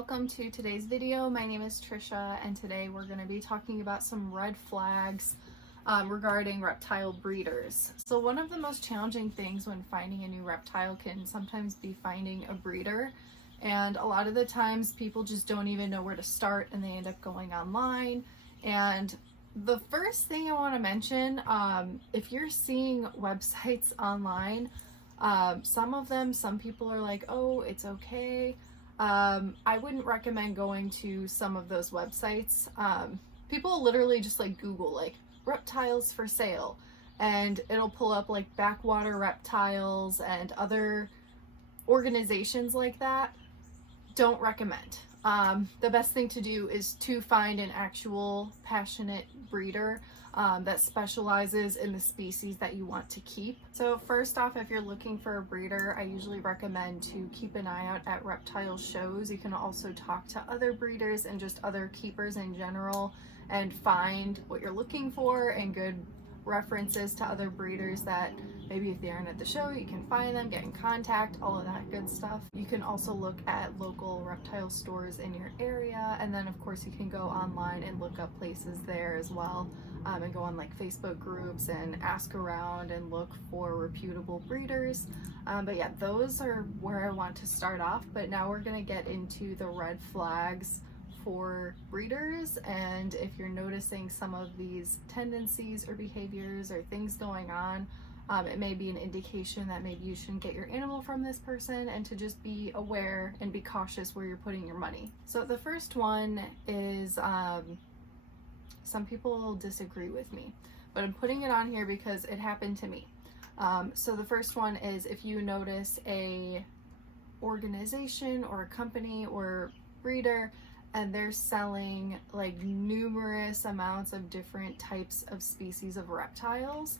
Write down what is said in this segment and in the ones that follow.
welcome to today's video. My name is Trisha and today we're going to be talking about some red flags regarding reptile breeders. So one of the most challenging things when finding a new reptile can sometimes be finding a breeder, and a lot of the times people just don't even know where to start and they end up going online. And the first thing I want to mention, if you're seeing websites online, some people are like, oh, it's okay. I wouldn't recommend going to some of those websites. People literally just like Google like reptiles for sale and it'll pull up like backwater reptiles and other organizations like that. Don't recommend. The best thing to do is to find an actual passionate breeder that specializes in the species that you want to keep. So first off, if you're looking for a breeder, I usually recommend to keep an eye out at reptile shows. You can also talk to other breeders and just other keepers in general and find what you're looking for and good references to other breeders that maybe if they aren't at the show, you can find them, get in contact, all of that good stuff. You can also look at local reptile stores in your area, and then of course you can go online and look up places there as well, and go on like Facebook groups and ask around and look for reputable breeders. But yeah, those are where I want to start off. But now we're gonna get into the red flags for breeders, and if you're noticing some of these tendencies or behaviors or things going on, it may be an indication that maybe you shouldn't get your animal from this person, and to just be aware and be cautious where you're putting your money. So the first one is, some people disagree with me, but I'm putting it on here because it happened to me. So the first one is if you notice a organization or a company or breeder and they're selling like numerous amounts of different types of species of reptiles,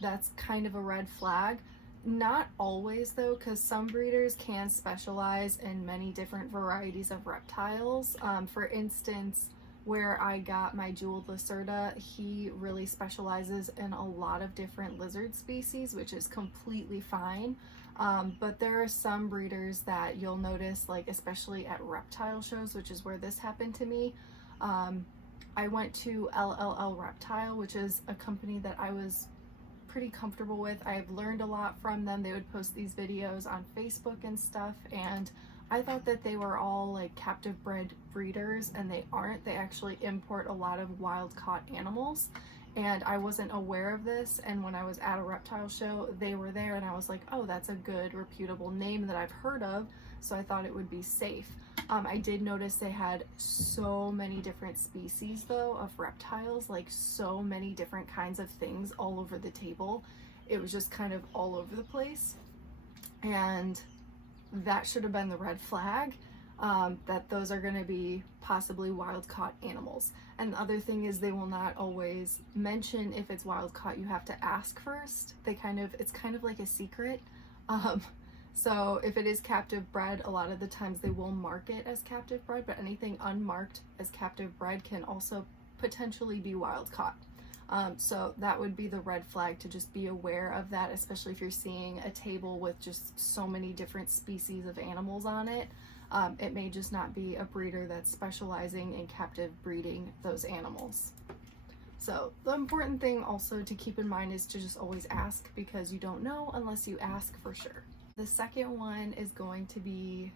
that's kind of a red flag. Not always though, because some breeders can specialize in many different varieties of reptiles. For instance, where I got my jeweled Lacerda, he really specializes in a lot of different lizard species, which is completely fine. But there are some breeders that you'll notice, like especially at reptile shows, which is where this happened to me. I went to LLL Reptile, which is a company that I was pretty comfortable with. I've learned a lot from them. They would post these videos on Facebook and stuff, and I thought that they were all like captive bred breeders, and they aren't. They actually import a lot of wild caught animals, and I wasn't aware of this. And when I was at a reptile show, they were there, and I was like, oh, that's a good reputable name that I've heard of, so I thought it would be safe. I did notice they had so many different species though of reptiles, like so many different kinds of things all over the table. It was just kind of all over the place, and that should have been the red flag, that those are going to be possibly wild caught animals. And the other thing is they will not always mention if it's wild caught. You have to ask first. It's kind of like a secret. So if it is captive bred, a lot of the times they will mark it as captive bred, but anything unmarked as captive bred can also potentially be wild caught. So that would be the red flag, to just be aware of that, especially if you're seeing a table with just so many different species of animals on it. It may just not be a breeder that's specializing in captive breeding those animals. So the important thing also to keep in mind is to just always ask, because you don't know unless you ask for sure. The second one is going to be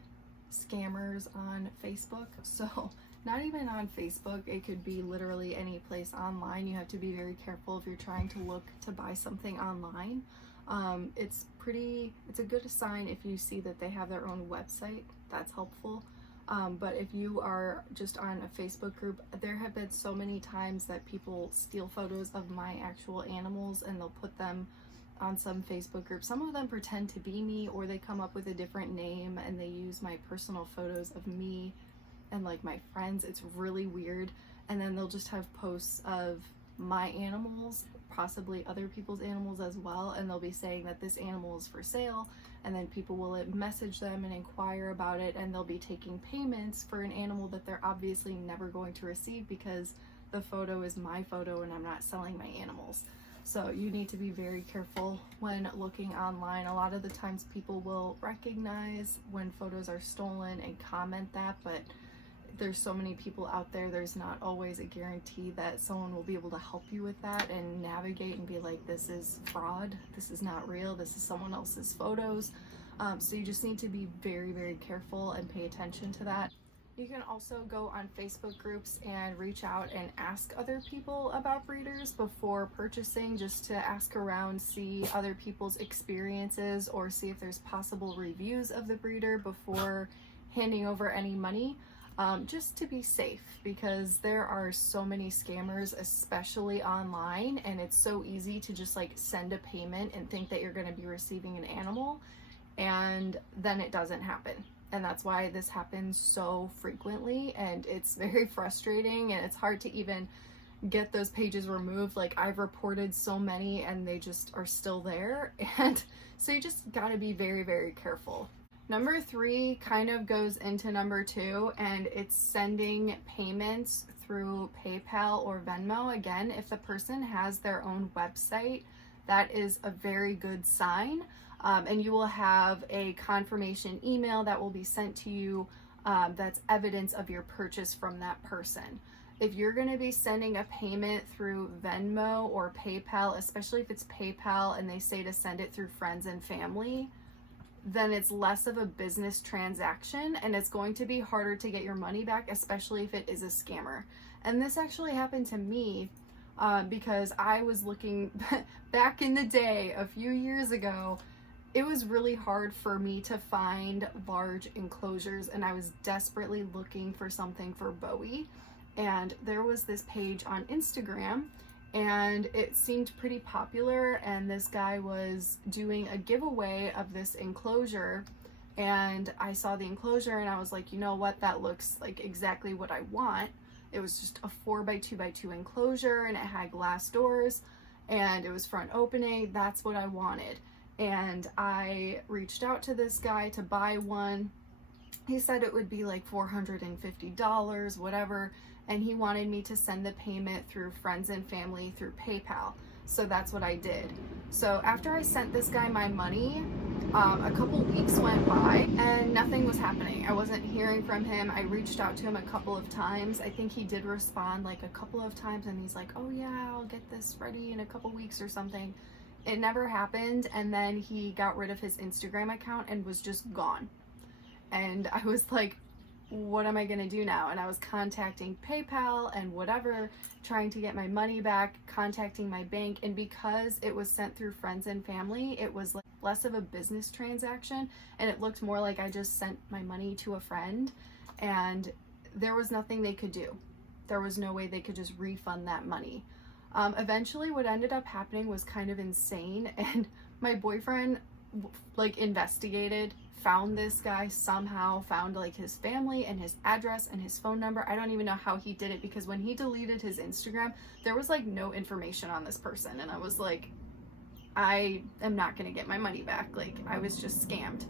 scammers on Facebook. So not even on Facebook, it could be literally any place online. You have to be very careful if you're trying to look to buy something online. It's a good sign if you see that they have their own website. That's helpful. But if you are just on a Facebook group, there have been so many times that people steal photos of my actual animals and they'll put them on some Facebook group. Some of them pretend to be me, or they come up with a different name and they use my personal photos of me and like my friends. It's really weird. And then they'll just have posts of my animals, possibly other people's animals as well, and they'll be saying that this animal is for sale, and then people will message them and inquire about it, and they'll be taking payments for an animal that they're obviously never going to receive because the photo is my photo and I'm not selling my animals. So you need to be very careful when looking online. A lot of the times people will recognize when photos are stolen and comment that, but there's so many people out there, there's not always a guarantee that someone will be able to help you with that and navigate and be like, this is fraud, this is not real, this is someone else's photos. So you just need to be very, very careful and pay attention to that. You can also go on Facebook groups and reach out and ask other people about breeders before purchasing, just to ask around, see other people's experiences, or see if there's possible reviews of the breeder before handing over any money. Just to be safe, because there are so many scammers, especially online, and it's so easy to just like send a payment and think that you're going to be receiving an animal, and then it doesn't happen. And that's why this happens so frequently, and it's very frustrating, and it's hard to even get those pages removed. Like, I've reported so many and they just are still there, and so you just got to be very, very careful. Number 3 kind of goes into number 2, and it's sending payments through PayPal or Venmo. Again, if the person has their own website, that is a very good sign. And you will have a confirmation email that will be sent to you that's evidence of your purchase from that person. If you're going to be sending a payment through Venmo or PayPal, especially if it's PayPal and they say to send it through friends and family, then it's less of a business transaction, and it's going to be harder to get your money back, especially if it is a scammer. And this actually happened to me because I was looking back in the day, a few years ago. It was really hard for me to find large enclosures, and I was desperately looking for something for Bowie. And there was this page on Instagram, and it seemed pretty popular, and this guy was doing a giveaway of this enclosure, and I saw the enclosure and I was like, you know what, that looks like exactly what I want. It was just a 4x2x2 enclosure, and it had glass doors, and it was front opening. That's what I wanted. And I reached out to this guy to buy one. He said it would be like $450, whatever, and he wanted me to send the payment through friends and family through PayPal. So that's what I did. So after I sent this guy my money, a couple weeks went by and nothing was happening. I wasn't hearing from him. I reached out to him a couple of times. I think he did respond like a couple of times, and he's like, oh yeah, I'll get this ready in a couple weeks or something. It never happened, and then he got rid of his Instagram account and was just gone. And I was like, what am I gonna do now? And I was contacting PayPal and whatever, trying to get my money back, contacting my bank, and because it was sent through friends and family, it was like less of a business transaction, and it looked more like I just sent my money to a friend, and there was nothing they could do. There was no way they could just refund that money. Eventually what ended up happening was kind of insane, and my boyfriend like investigated, found this guy somehow, found like his family and his address and his phone number. I don't even know how he did it, because when he deleted his Instagram, there was like no information on this person, and I was like, I am not gonna get my money back. Like, I was just scammed.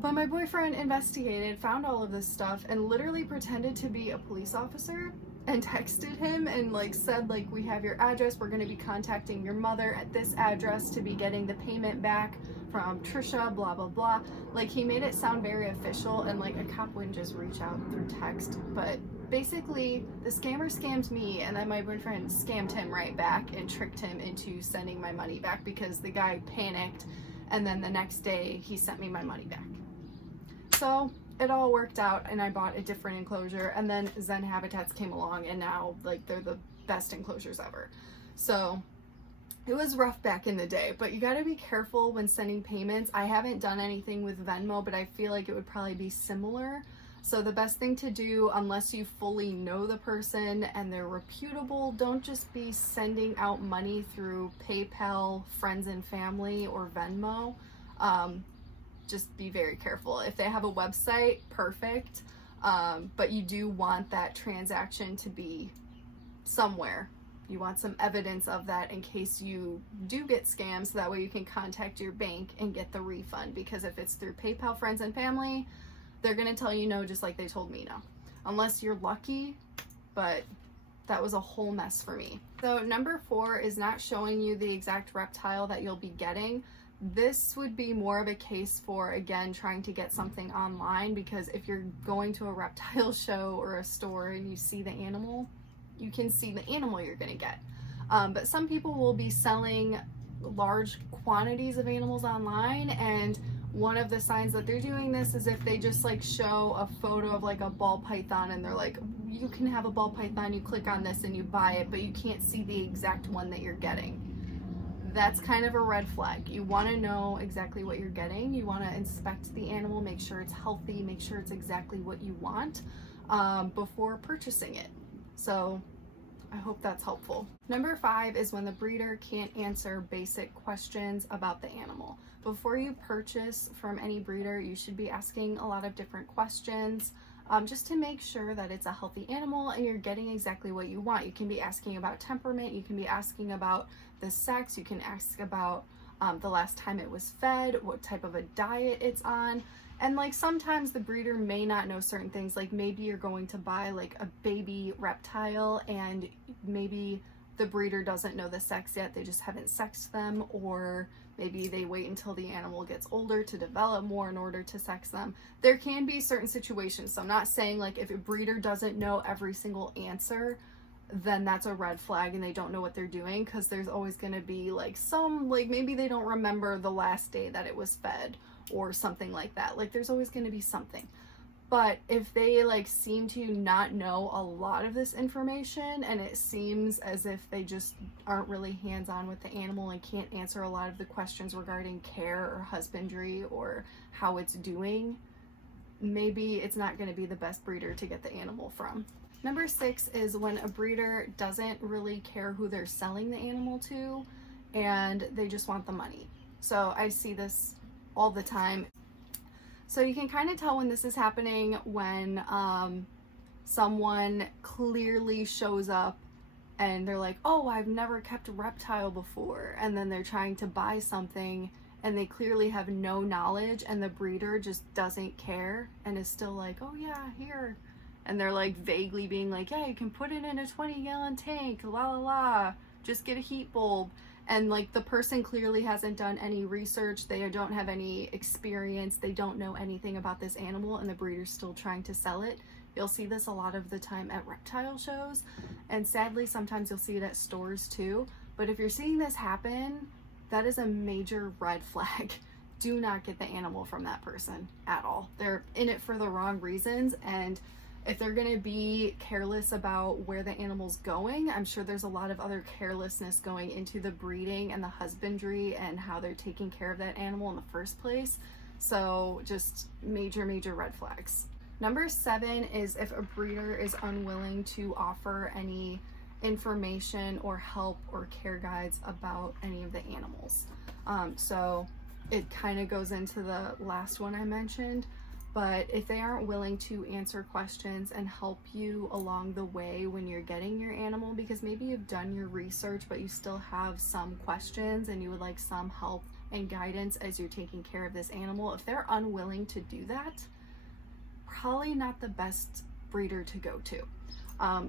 But my boyfriend investigated, found all of this stuff, and literally pretended to be a police officer and texted him and like said, like, we have your address, we're going to be contacting your mother at this address to be getting the payment back from Trisha, blah blah blah. Like, he made it sound very official, and like a cop wouldn't just reach out through text. But basically the scammer scammed me, and then my boyfriend scammed him right back and tricked him into sending my money back, because the guy panicked, and then the next day he sent me my money back. So it all worked out, and I bought a different enclosure, and then Zen Habitats came along, and now like they're the best enclosures ever. So it was rough back in the day, but you got to be careful when sending payments. I haven't done anything with Venmo, but I feel like it would probably be similar. So the best thing to do, unless you fully know the person and they're reputable, don't just be sending out money through PayPal, friends and family, or Venmo. Just be very careful. If they have a website, perfect, but you do want that transaction to be somewhere. You want some evidence of that in case you do get scammed, so that way you can contact your bank and get the refund. Because if it's through PayPal, friends and family, they're gonna tell you no, just like they told me no. Unless you're lucky, but that was a whole mess for me. So number 4 is not showing you the exact reptile that you'll be getting. This would be more of a case for, again, trying to get something online, because if you're going to a reptile show or a store and you see the animal, you can see the animal you're going to get. But some people will be selling large quantities of animals online, and one of the signs that they're doing this is if they just like show a photo of like a ball python and they're like, you can have a ball python, you click on this and you buy it, but you can't see the exact one that you're getting. That's kind of a red flag. You want to know exactly what you're getting. You want to inspect the animal, make sure it's healthy, make sure it's exactly what you want before purchasing it. So I hope that's helpful. Number 5 is when the breeder can't answer basic questions about the animal. Before you purchase from any breeder, you should be asking a lot of different questions just to make sure that it's a healthy animal and you're getting exactly what you want. You can be asking about temperament, you can be asking about the sex, you can ask about the last time it was fed, what type of a diet it's on. And like sometimes the breeder may not know certain things, like maybe you're going to buy like a baby reptile and maybe the breeder doesn't know the sex yet, they just haven't sexed them, or maybe they wait until the animal gets older to develop more in order to sex them. There can be certain situations, so I'm not saying like if a breeder doesn't know every single answer, then that's a red flag and they don't know what they're doing, because there's always going to be like some, like maybe they don't remember the last day that it was fed or something like that. Like there's always going to be something. But if they like seem to not know a lot of this information and it seems as if they just aren't really hands-on with the animal and can't answer a lot of the questions regarding care or husbandry or how it's doing, maybe it's not going to be the best breeder to get the animal from. Number 6 is when a breeder doesn't really care who they're selling the animal to and they just want the money. So I see this all the time. So you can kind of tell when this is happening when someone clearly shows up and they're like, oh, I've never kept a reptile before, and then they're trying to buy something and they clearly have no knowledge and the breeder just doesn't care and is still like, oh yeah, here. And they're like vaguely being like, yeah, you can put it in a 20-gallon tank, la la la, just get a heat bulb. And like the person clearly hasn't done any research, they don't have any experience, they don't know anything about this animal, and the breeder's still trying to sell it. You'll see this a lot of the time at reptile shows, and sadly sometimes you'll see it at stores too. But if you're seeing this happen, that is a major red flag. Do not get the animal from that person at all. They're in it for the wrong reasons, and if they're going to be careless about where the animal's going, I'm sure there's a lot of other carelessness going into the breeding and the husbandry and how they're taking care of that animal in the first place. So just major, major red flags. Number 7 is if a breeder is unwilling to offer any information or help or care guides about any of the animals. So it kind of goes into the last one I mentioned. But if they aren't willing to answer questions and help you along the way when you're getting your animal, because maybe you've done your research but you still have some questions and you would like some help and guidance as you're taking care of this animal, if they're unwilling to do that, probably not the best breeder to go to.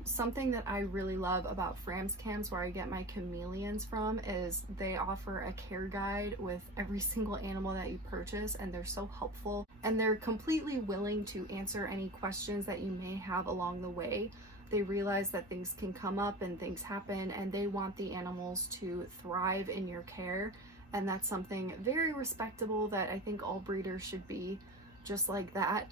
Something that I really love about Fram's Camps, where I get my chameleons from, is they offer a care guide with every single animal that you purchase, and they're so helpful, and they're completely willing to answer any questions that you may have along the way. They realize that things can come up and things happen, and they want the animals to thrive in your care, and that's something very respectable that I think all breeders should be just like that.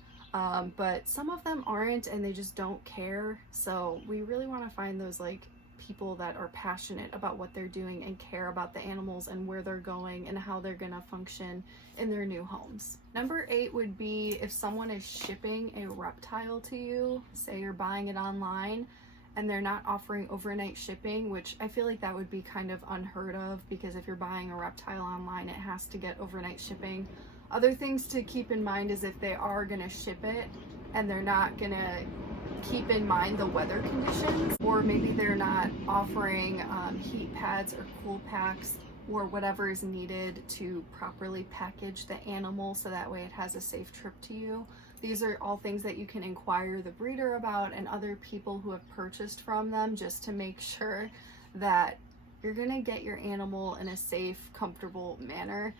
But some of them aren't, and they just don't care. So we really want to find those like people that are passionate about what they're doing and care about the animals and where they're going and how they're gonna function in their new homes. Number 8 would be if someone is shipping a reptile to you, say you're buying it online and they're not offering overnight shipping, which I feel like that would be kind of unheard of, because if you're buying a reptile online, it has to get overnight shipping. Other things to keep in mind is if they are going to ship it and they're not going to keep in mind the weather conditions, or maybe they're not offering heat pads or cool packs or whatever is needed to properly package the animal so that way it has a safe trip to you. These are all things that you can inquire the breeder about and other people who have purchased from them, just to make sure that you're gonna get your animal in a safe, comfortable manner,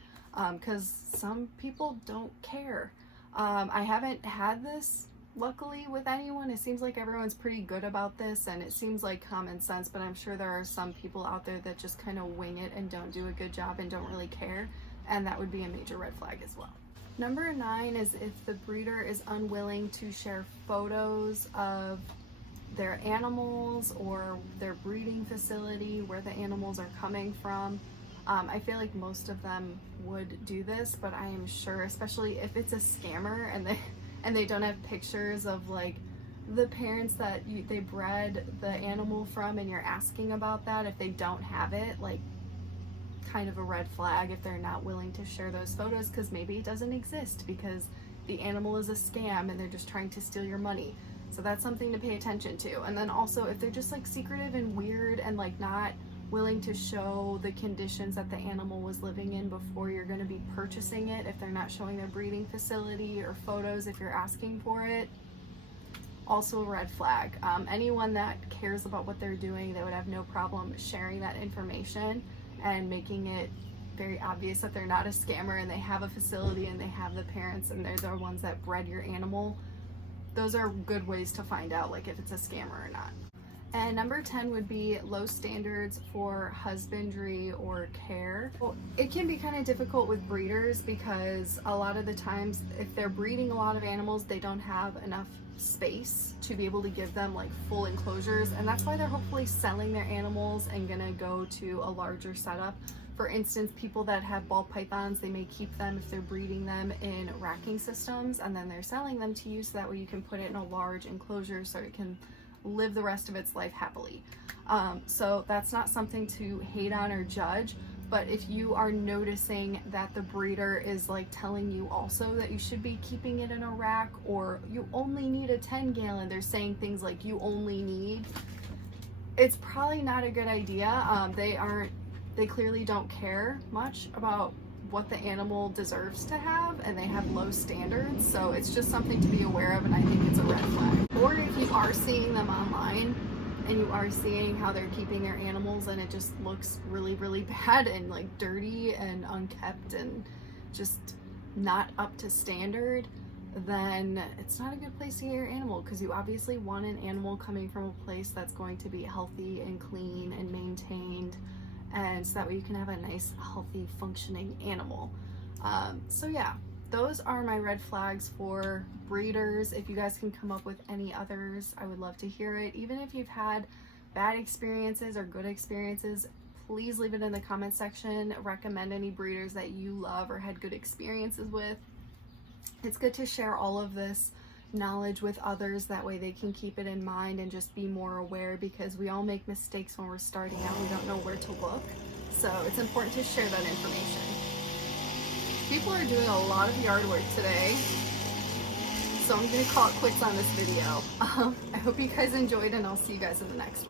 because some people don't care. I haven't had this luckily with anyone. It seems like everyone's pretty good about this, and it seems like common sense, but I'm sure there are some people out there that just kind of wing it and don't do a good job and don't really care, and that would be a major red flag as well. Number 9 is if the breeder is unwilling to share photos of their animals or their breeding facility, where the animals are coming from. I feel like most of them would do this, but I am sure, especially if it's a scammer and they don't have pictures of like the parents that they bred the animal from, and you're asking about that, if they don't have it, like, kind of a red flag if they're not willing to share those photos, because maybe it doesn't exist because the animal is a scam and they're just trying to steal your money. So that's something to pay attention to. And then also, if they're just like secretive and weird and like not willing to show the conditions that the animal was living in before you're going to be purchasing it, if they're not showing their breeding facility or photos if you're asking for it, also a red flag. Anyone that cares about what they're doing, they would have no problem sharing that information and making it very obvious that they're not a scammer and they have a facility and they have the parents and they're the ones that bred your animal. Those are good ways to find out like if it's a scammer or not. And number 10 would be low standards for husbandry or care. Well, it can be kind of difficult with breeders because a lot of the times if they're breeding a lot of animals, they don't have enough space to be able to give them like full enclosures, and that's why they're hopefully selling their animals and gonna go to a larger setup. For instance, people that have ball pythons, they may keep them if they're breeding them in racking systems, and then they're selling them to you so that way you can put it in a large enclosure so it can live the rest of its life happily. So that's not something to hate on or judge, but if you are noticing that the breeder is like telling you also that you should be keeping it in a rack, or you only need a 10 gallon, they're saying things like you only need, it's probably not a good idea. They clearly don't care much about what the animal deserves to have, and they have low standards, so it's just something to be aware of, and I think it's a red flag. Or if you are seeing them online and you are seeing how they're keeping their animals and it just looks really, really bad and like dirty and unkept and just not up to standard, then it's not a good place to get your animal, because you obviously want an animal coming from a place that's going to be healthy and clean and maintained, and so that way you can have a nice, healthy, functioning animal. So yeah, those are my red flags for breeders. If you guys can come up with any others, I would love to hear it. Even if you've had bad experiences or good experiences, please leave it in the comment section. Recommend any breeders that you love or had good experiences with. It's good to share all of this knowledge with others, that way they can keep it in mind and just be more aware, because we all make mistakes when we're starting out. We don't know where to look, so it's important to share that information. People are doing a lot of yard work today, so I'm gonna call it quits on this video. I hope you guys enjoyed, and I'll see you guys in the next one.